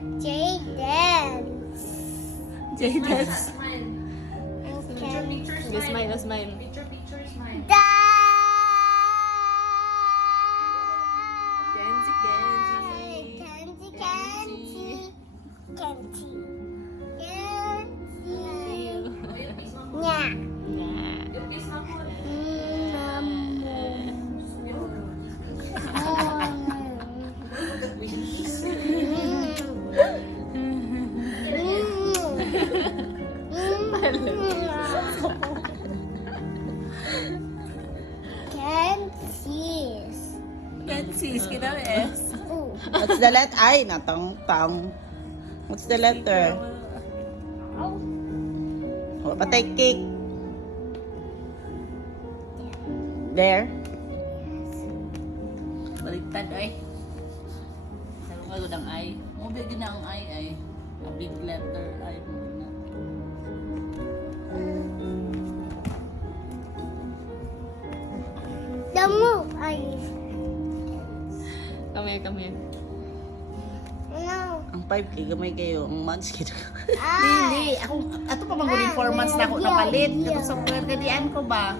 Jaden. Jaden. Smile. Okay. Sige, smile, smile. Picture, smile. Kenzie, Kenzie. Kenzie, Kenzie. Kenzie. Nya. Yung kiss mo po. Kenzie, kita S. What's the letter? Ay, natang-tang. What's the letter? Oh, patay cake. There. Baliktad ay. Sabi ko ng ay. Mobile din ang ay. A big letter ay. Damo. Ay. Come here, come here. No. Ang 5K, gamay kayo. Ang months kita. Dili, ako, ato pa mga 4 months na ako napalit. Ito sa pwededian ko ba?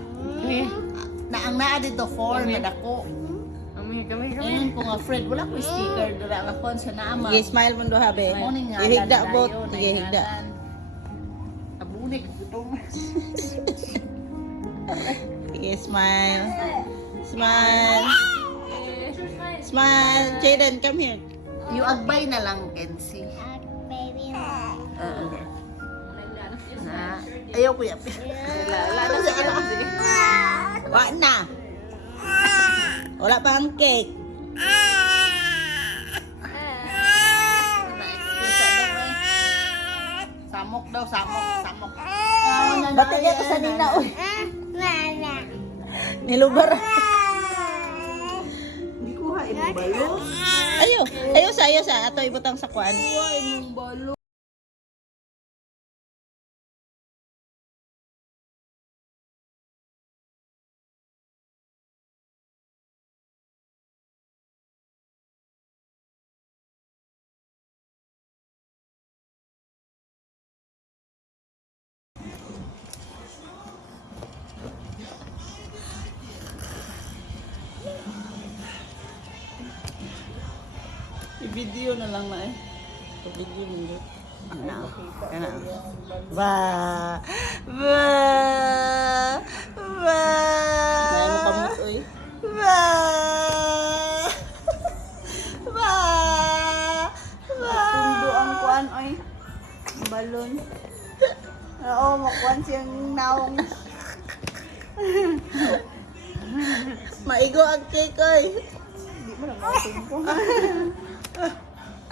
Na ang naa dito 4 na dako. Come here. Ayun ko nga friend, wala ko sticker dala nga kon sa naama. Sige, smile mo do habe. Morning nga. Ihigda bot. Sige, higda. Abunik gutong. Sige, smile. Smile. Smile. Smile. Jaden, come here. Yung agbay na lang, Kenzie. Baby. Na, ayaw ko yapi. Wala na sa ano kasi. Wa na. Wala pa ang cake. Samok daw, samok. Ba't kaya ka sa nina, uy? Mama. Nilubar. Hindi ko ha, imong balo. Ayo sa. Ato ibutang sa kuan. Imong balo. I-video na lang na eh. I-video mo dito. Ano? Ano? Ba! Ba! Ba! Ano ka mo, uy? Ba! Ba! Ba! Tundo ang kuan, oy. Balon. Oo, makuan siyang naong. Maigo ang cake, oy. Hindi mo lang mautong ko.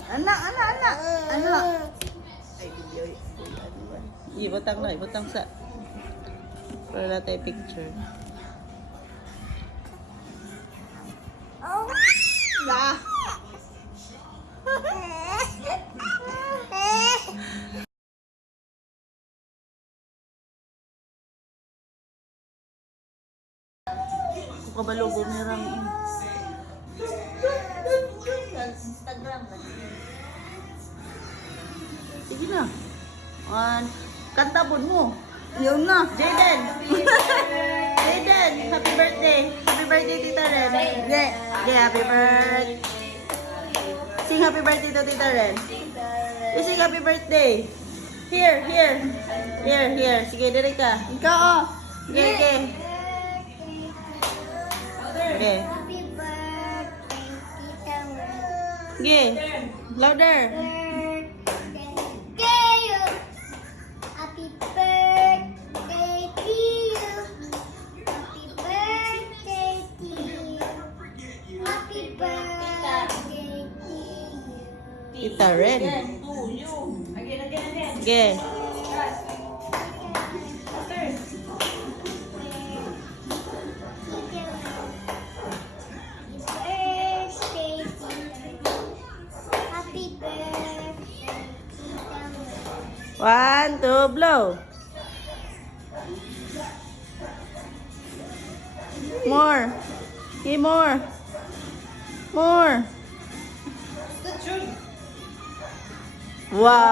Anak. Ay, video. Ibutang sa. Para na tayo picture. Lah. Kabalugo ni Ram. Instagram na. Sige na. Kantabon mo. Yun na. Jaden! Jaden! Happy birthday! Happy birthday, Tita Ren! Yeah, happy birthday! Sing happy birthday to Tita Ren! You sing happy birthday! Here! Sige, diri ka. Ikaw, oh. Okay. Happy birthday, Tita Ren. Sige. Louder. Happy birthday to you. Happy birthday to you. Happy birthday to you. Tita Ren. Sige. Happy birthday, Tita Ren. 1, 2, blow. More. Okay, more. Wow!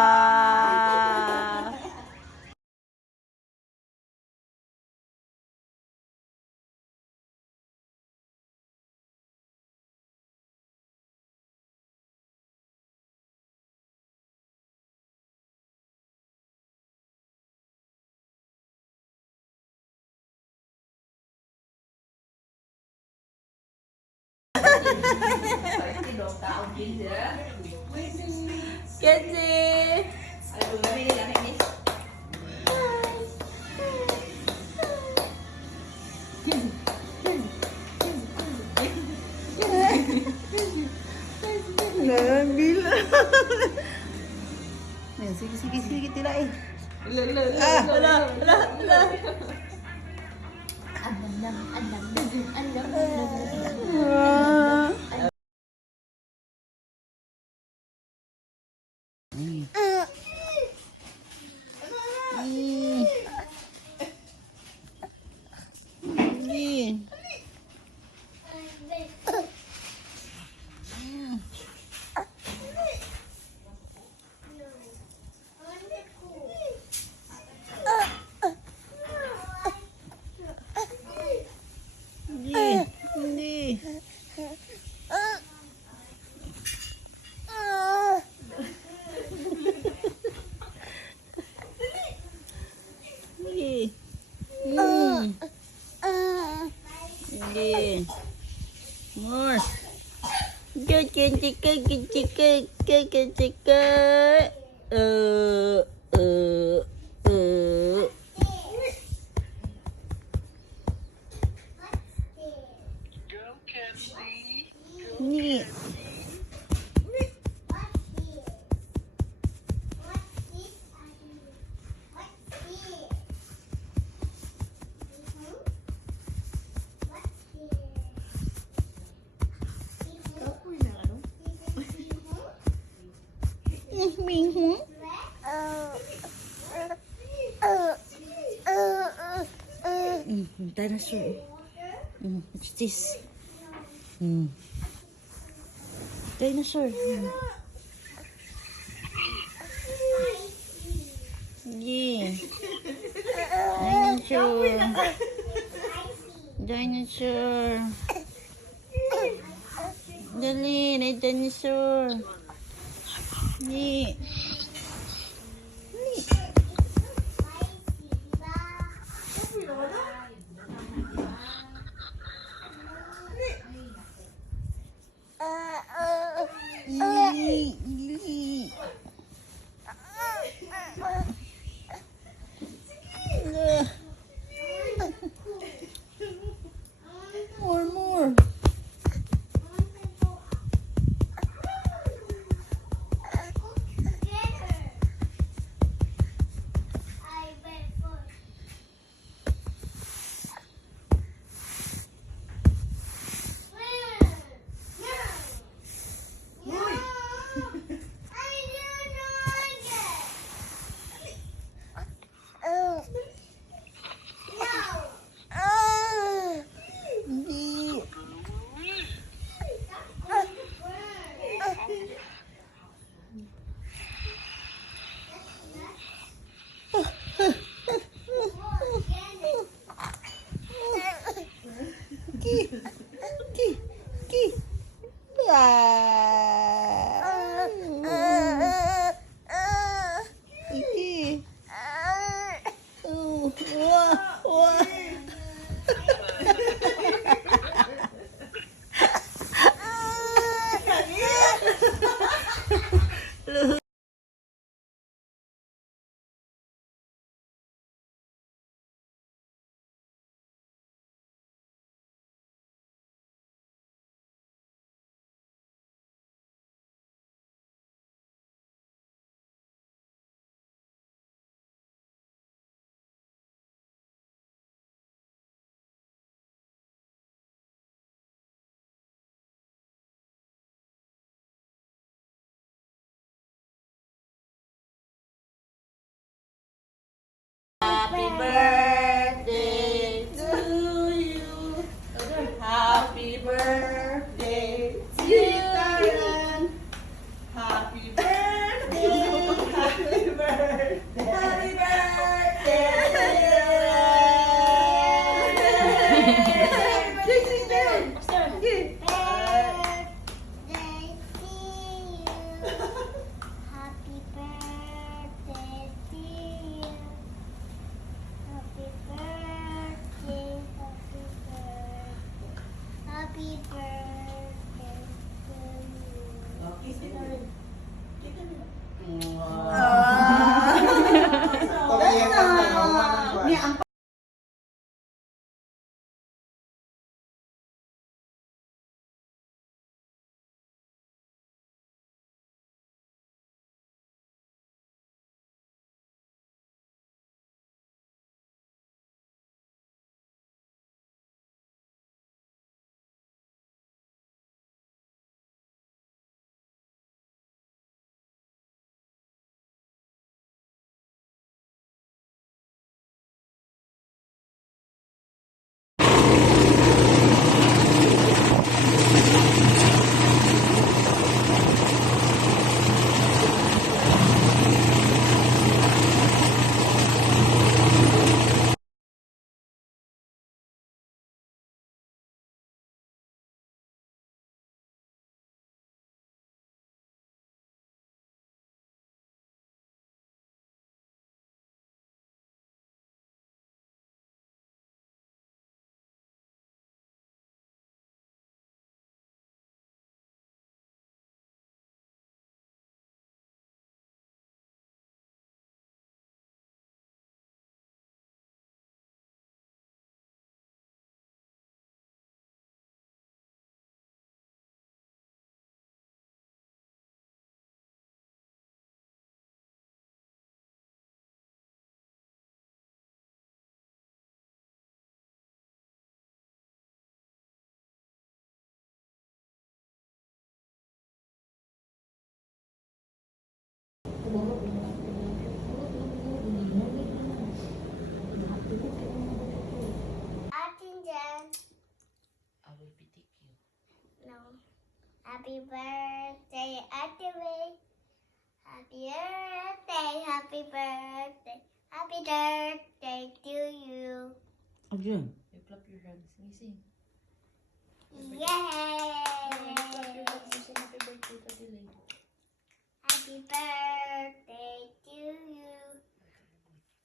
Kenzie! Bila. Sige, tila eh. Ala. Hindi. Hindi. Hindi. More. Ni. Minghung. Dinosaur. What's this? Dinosaur. Yeah. Dinosaur. Dali, may dinosaur. Yeah. More. Sige. birthday to you. Happy birthday to you. Happy birthday, happy birthday. Happy birthday to you. Kiss Tita Ren. Tita Ren. Niya, ang Atin dyan. I will pitik you. No. Happy birthday, Ate Ray. Happy birthday, happy birthday. Happy birthday to you. Again. You clap your hands. Sing. Yay! Clap your hands. Sing happy birthday to Dilay. Happy birthday to you.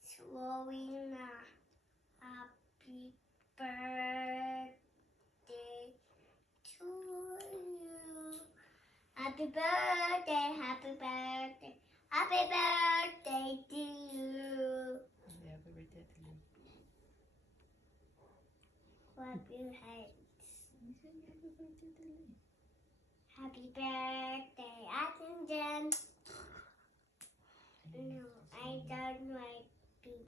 Swallowing na. Happy birthday to you. Happy birthday, happy birthday. Happy birthday to you. Happy birthday to Dilay. Clap your hands. Sing happy birthday to Dilay. Happy birthday, Atin Jen. No, I don't like